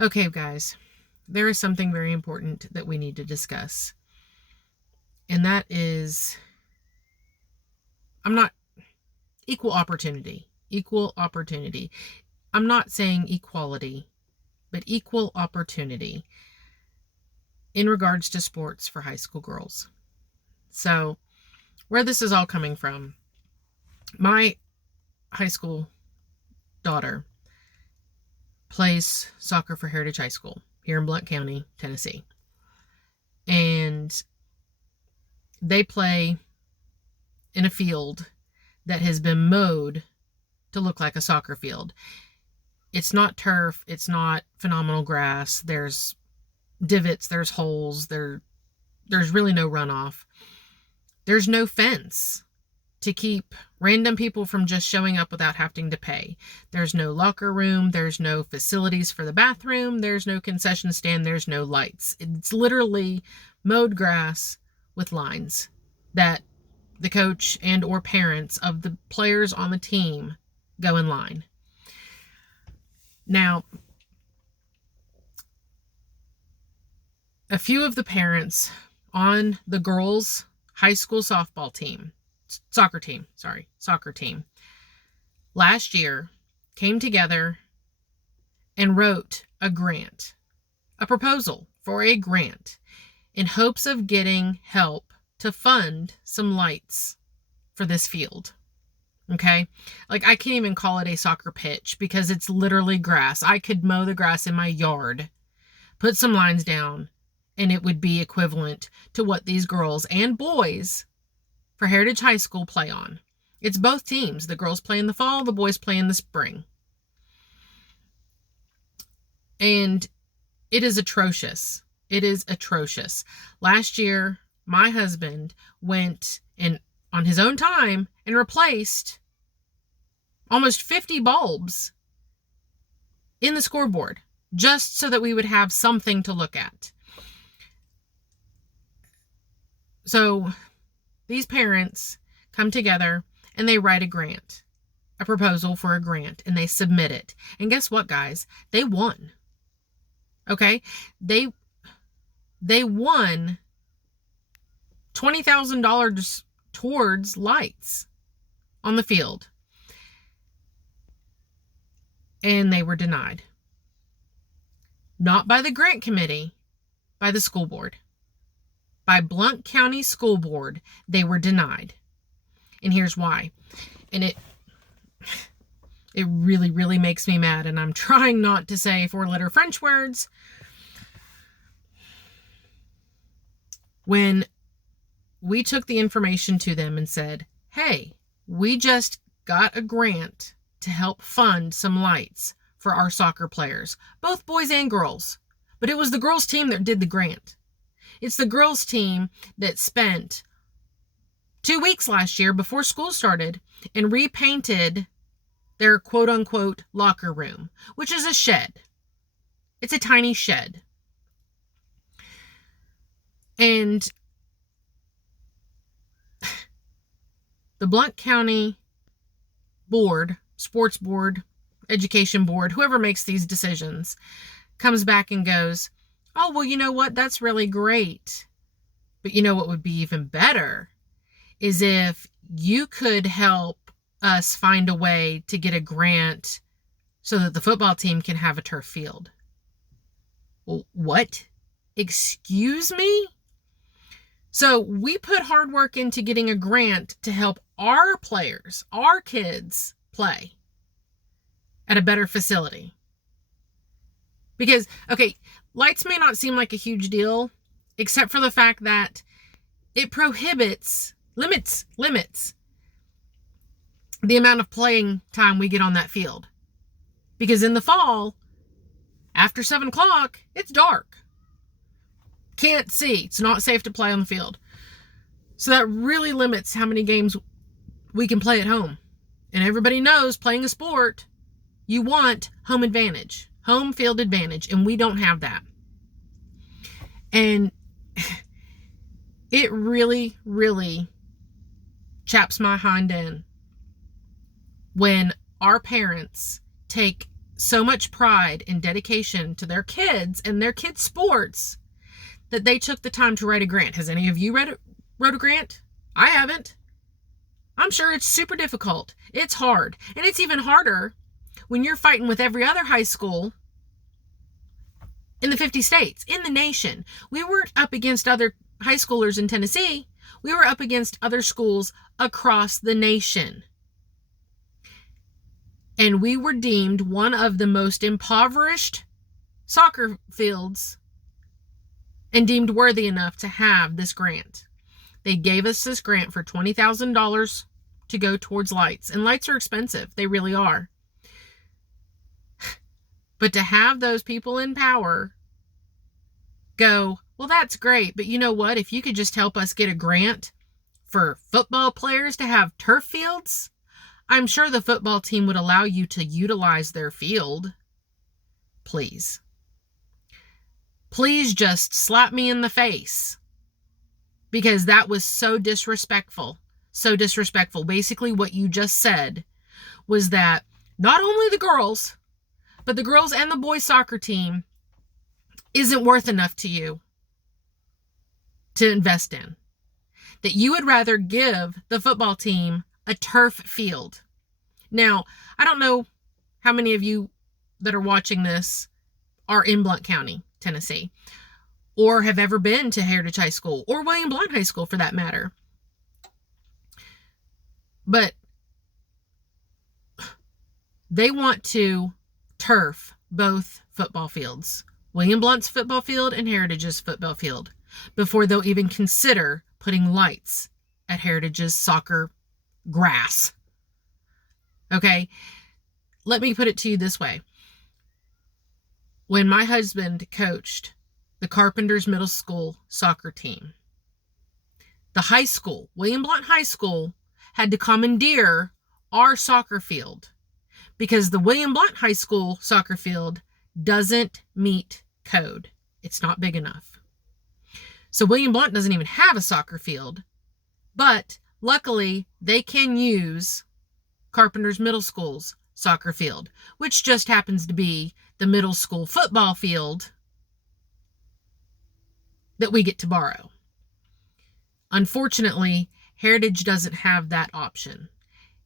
Okay, guys, there is something very important that we need to discuss. And that is, I'm not equal opportunity. Equal opportunity. I'm not saying equality, but equal opportunity in regards to sports for high school girls. So, where this is all coming from, my high school daughter plays soccer for Heritage High School here in Blount County, Tennessee. And they play in a field that has been mowed to look like a soccer field. It's not turf, it's not phenomenal grass. There's divots, there's holes, there's really no runoff. There's no fence to keep random people from just showing up without having to pay. There's no locker room, there's no facilities for the bathroom, there's no concession stand, there's no lights. It's literally mowed grass with lines that the coach and or parents of the players on the team go in line. Now, a few of the parents on the girls' high school soccer team, last year came together and wrote a proposal for a grant in hopes of getting help to fund some lights for this field. Okay? Like, I can't even call it a soccer pitch because it's literally grass. I could mow the grass in my yard, put some lines down, and it would be equivalent to what these girls and boys for Heritage High School play on. It's both teams. The girls play in the fall, the boys play in the spring. And it is atrocious. It is atrocious. Last year, my husband went and on his own time and replaced almost 50 bulbs in the scoreboard just so that we would have something to look at. So these parents come together and they write a proposal for a grant, and they submit it. And guess what, guys? They won. Okay? They won $20,000 towards lights on the field. And they were denied. Not by the grant committee, by the school board. By Blount County School Board, they were denied. And here's why. And it really, really makes me mad. And I'm trying not to say four-letter French words. When we took the information to them and said, hey, we just got a grant to help fund some lights for our soccer players, both boys and girls. But it was the girls' team that did the grant. It's the girls' team that spent 2 weeks last year before school started and repainted their quote-unquote locker room, which is a shed. It's a tiny shed. And the Blount County board, sports board, education board, whoever makes these decisions, comes back and goes, oh, well, you know what? That's really great. But you know what would be even better is if you could help us find a way to get a grant so that the football team can have a turf field. Well, what? Excuse me? So we put hard work into getting a grant to help our players, our kids, play at a better facility. Because, okay, lights may not seem like a huge deal, except for the fact that it limits the amount of playing time we get on that field. Because in the fall, after 7 o'clock, it's dark. Can't see. It's not safe to play on the field. So that really limits how many games we can play at home. And everybody knows playing a sport, you want home advantage, home field advantage, and we don't have that. And it really, really chaps my hind end when our parents take so much pride and dedication to their kids and their kids' sports that they took the time to write a grant. Has any of you wrote a grant? I haven't. I'm sure it's super difficult. It's hard. And it's even harder when you're fighting with every other high school in the 50 states, in the nation. We weren't up against other high schoolers in Tennessee. We were up against other schools across the nation. And we were deemed one of the most impoverished soccer fields and deemed worthy enough to have this grant. They gave us this grant for $20,000 to go towards lights. And lights are expensive. They really are. But to have those people in power go, well, that's great, but you know what? If you could just help us get a grant for football players to have turf fields, I'm sure the football team would allow you to utilize their field. Please. Please just slap me in the face. Because that was so disrespectful. So disrespectful. Basically, what you just said was that not only the girls, but the girls and the boys soccer team isn't worth enough to you to invest in. That you would rather give the football team a turf field. Now, I don't know how many of you that are watching this are in Blount County, Tennessee, or have ever been to Heritage High School, or William Blount High School for that matter. But they want to turf both football fields, William Blount's football field and Heritage's football field, before they'll even consider putting lights at Heritage's soccer grass. Okay, let me put it to you this way. When my husband coached the Carpenters Middle School soccer team, the high school, William Blount High School, had to commandeer our soccer field because the William Blount High School soccer field doesn't meet code. It's not big enough. So William Blount doesn't even have a soccer field, but luckily they can use Carpenters Middle School's soccer field, which just happens to be the middle school football field that we get to borrow. Unfortunately, Heritage doesn't have that option.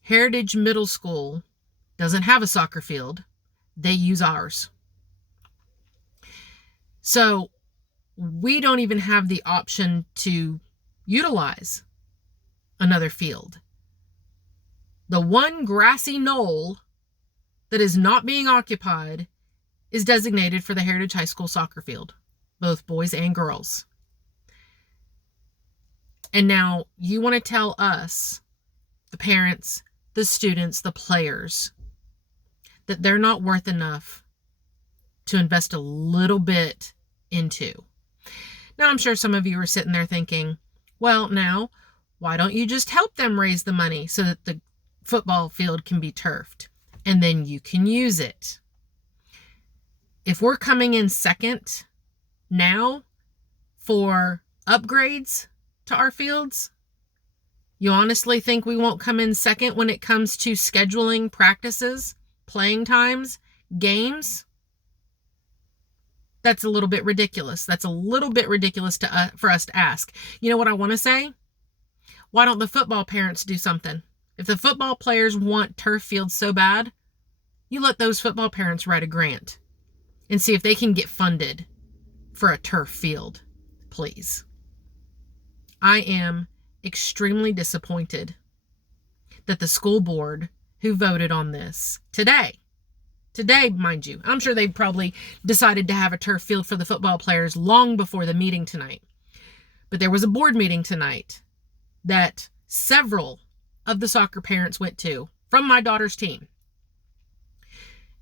Heritage Middle School doesn't have a soccer field. They use ours. So we don't even have the option to utilize another field. The one grassy knoll that is not being occupied is designated for the Heritage High School soccer field, both boys and girls. And now you want to tell us, the parents, the students, the players, that they're not worth enough to invest a little bit into. Now, I'm sure some of you are sitting there thinking, well, now, why don't you just help them raise the money so that the football field can be turfed and then you can use it? If we're coming in second now for upgrades to our fields, you honestly think we won't come in second when it comes to scheduling practices, playing times, games? That's a little bit ridiculous. That's a little bit ridiculous for us to ask. You know what I want to say? Why don't the football parents do something? If the football players want turf fields so bad, you let those football parents write a grant and see if they can get funded for a turf field, please. I am extremely disappointed that the school board who voted on this today, mind you, I'm sure they probably decided to have a turf field for the football players long before the meeting tonight. But there was a board meeting tonight that several of the soccer parents went to from my daughter's team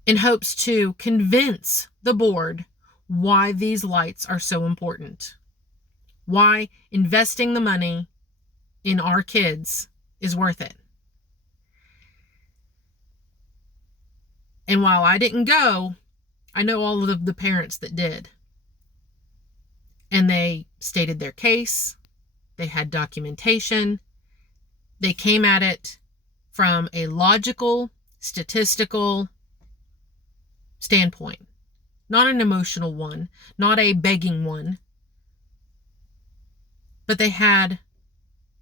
in hopes to convince the board why these lights are so important. Why investing the money in our kids is worth it. And while I didn't go, I know all of the parents that did. And they stated their case. They had documentation. They came at it from a logical, statistical standpoint, not an emotional one, not a begging one, but they had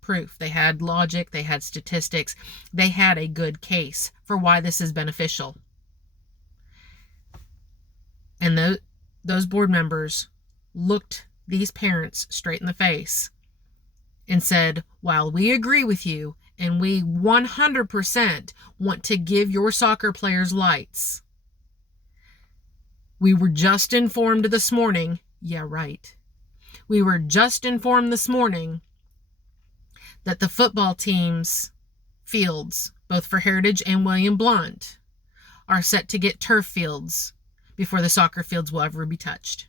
proof, they had logic, they had statistics, they had a good case for why this is beneficial. And those board members looked these parents straight in the face and said, while we agree with you and we 100% want to give your soccer players lights, we were just informed this morning, yeah, right. We were just informed this morning that the football team's fields, both for Heritage and William Blount, are set to get turf fields before the soccer fields will ever be touched.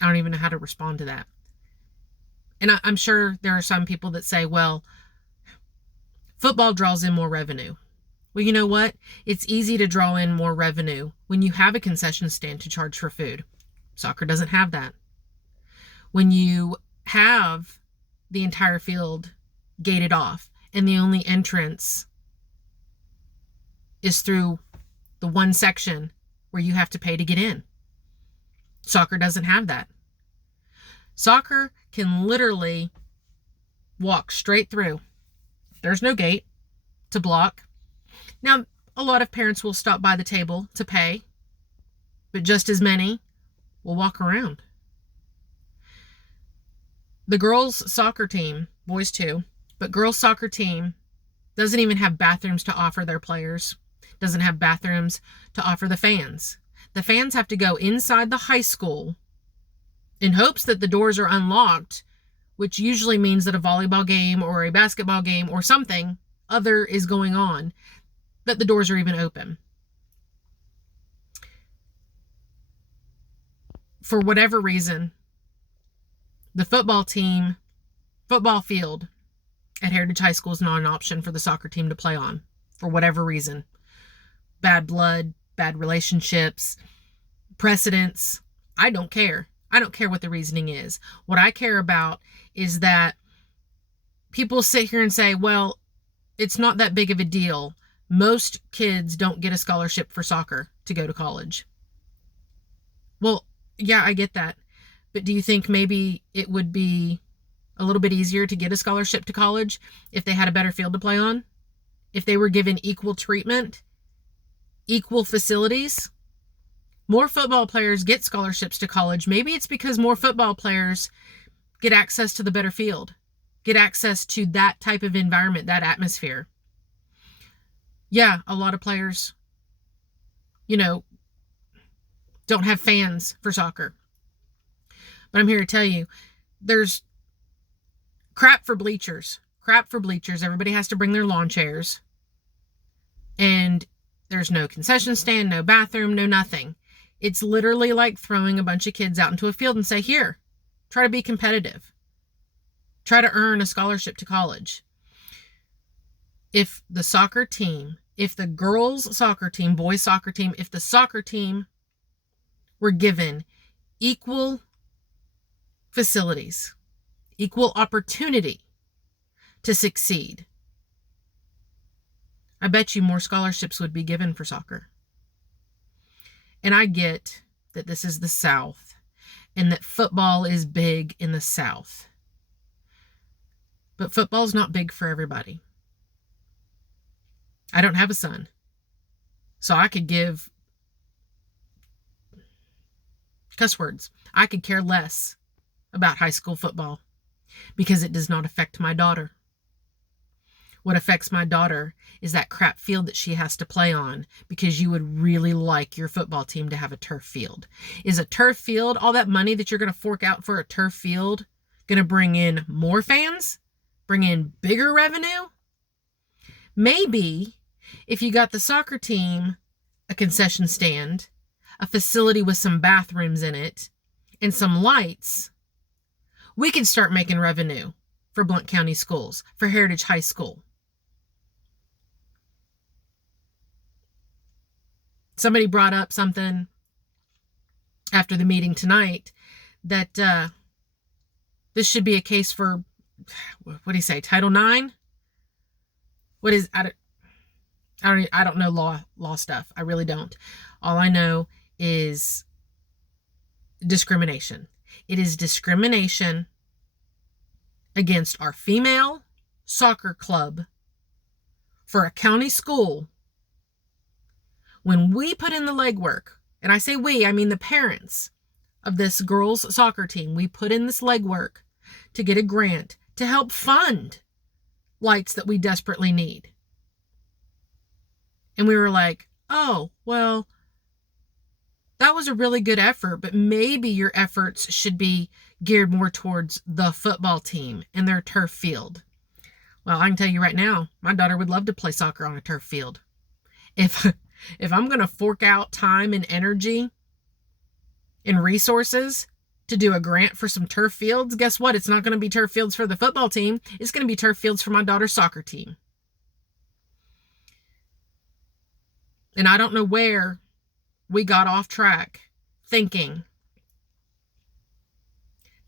I don't even know how to respond to that. And I'm sure there are some people that say, well, football draws in more revenue. Well, you know what? It's easy to draw in more revenue when you have a concession stand to charge for food. Soccer doesn't have that. When you have the entire field gated off and the only entrance is through the one section where you have to pay to get in. Soccer doesn't have that. Soccer can literally walk straight through. There's no gate to block. Now, a lot of parents will stop by the table to pay, but just as many will walk around. The girls' soccer team, boys too, but girls' soccer team doesn't even have bathrooms to offer their players, doesn't have bathrooms to offer the fans. The fans have to go inside the high school in hopes that the doors are unlocked, which usually means that a volleyball game or a basketball game or something other is going on, that the doors are even open. For whatever reason, the football field at Heritage High School is not an option for the soccer team to play on, for whatever reason. Bad blood, bad relationships, precedents. I don't care. I don't care what the reasoning is. What I care about is that people sit here and say, well, it's not that big of a deal. Most kids don't get a scholarship for soccer to go to college. Well, yeah, I get that. But do you think maybe it would be a little bit easier to get a scholarship to college if they had a better field to play on? If they were given equal treatment, equal facilities? More football players get scholarships to college. Maybe it's because more football players get access to the better field, get access to that type of environment, that atmosphere. Yeah, a lot of players, don't have fans for soccer. But I'm here to tell you, there's crap for bleachers. Everybody has to bring their lawn chairs. And there's no concession stand, no bathroom, no nothing. It's literally like throwing a bunch of kids out into a field and say, here, try to be competitive. Try to earn a scholarship to college. If the soccer team, if the girls' soccer team, boys' soccer team, if the soccer team were given equal facilities, equal opportunity to succeed, I bet you more scholarships would be given for soccer. And I get that this is the South and that football is big in the South. But football's not big for everybody. I don't have a son, so I could give cuss words. I could care less about high school football because it does not affect my daughter. What affects my daughter is that crap field that she has to play on because you would really like your football team to have a turf field. Is a turf field, all that money that you're going to fork out for a turf field, going to bring in more fans? Bring in bigger revenue? Maybe if you got the soccer team a concession stand, a facility with some bathrooms in it, and some lights, we could start making revenue for Blount County schools, for Heritage High School. Somebody brought up something after the meeting tonight that this should be a case for, what do you say, Title IX? What is, I don't know law stuff. I really don't. All I know is discrimination. It is discrimination against our female soccer club for a county school when we put in the legwork. And I say we, I mean the parents of this girls' soccer team. We put in this legwork to get a grant to help fund lights that we desperately need. And we were like, oh, well, that was a really good effort, but maybe your efforts should be geared more towards the football team and their turf field. Well, I can tell you right now, my daughter would love to play soccer on a turf field. If I'm going to fork out time and energy and resources to do a grant for some turf fields, guess what? It's not going to be turf fields for the football team. It's going to be turf fields for my daughter's soccer team. And I don't know where we got off track thinking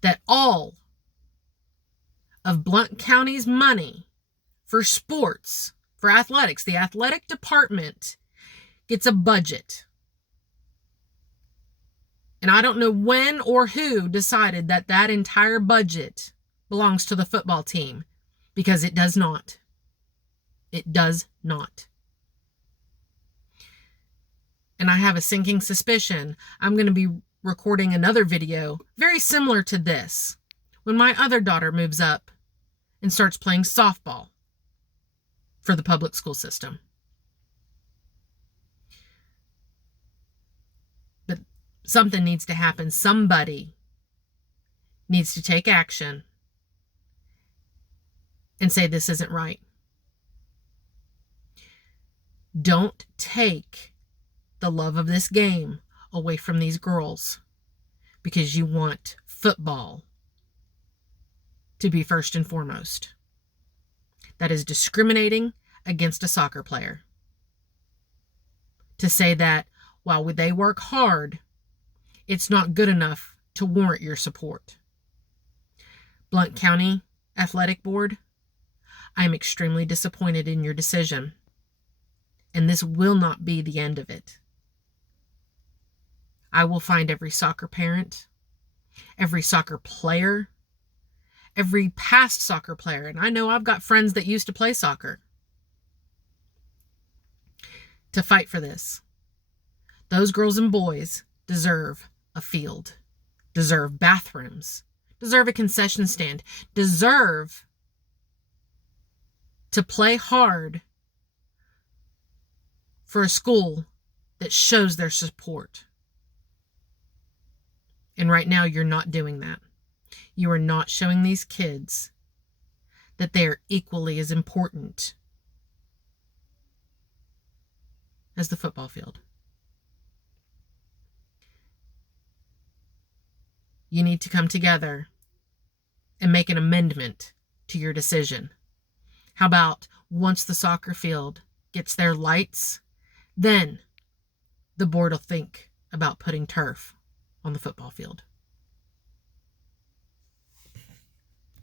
that all of Blount County's money for sports, for athletics, the athletic department gets a budget. And I don't know when or who decided that that entire budget belongs to the football team, because it does not. It does not. And I have a sinking suspicion I'm going to be recording another video very similar to this when my other daughter moves up and starts playing softball for the public school system. But something needs to happen. Somebody needs to take action and say this isn't right. Don't take the love of this game away from these girls because you want football to be first and foremost. That is discriminating against a soccer player. To say that while they work hard, it's not good enough to warrant your support. Blount County Athletic Board, I am extremely disappointed in your decision, and this will not be the end of it. I will find every soccer parent, every soccer player, every past soccer player, and I know I've got friends that used to play soccer, to fight for this. Those girls and boys deserve a field, deserve bathrooms, deserve a concession stand, deserve to play hard for a school that shows their support. And right now, you're not doing that. You are not showing these kids that they are equally as important as the football field. You need to come together and make an amendment to your decision. How about once the soccer field gets their lights, then the board will think about putting turf on the football field.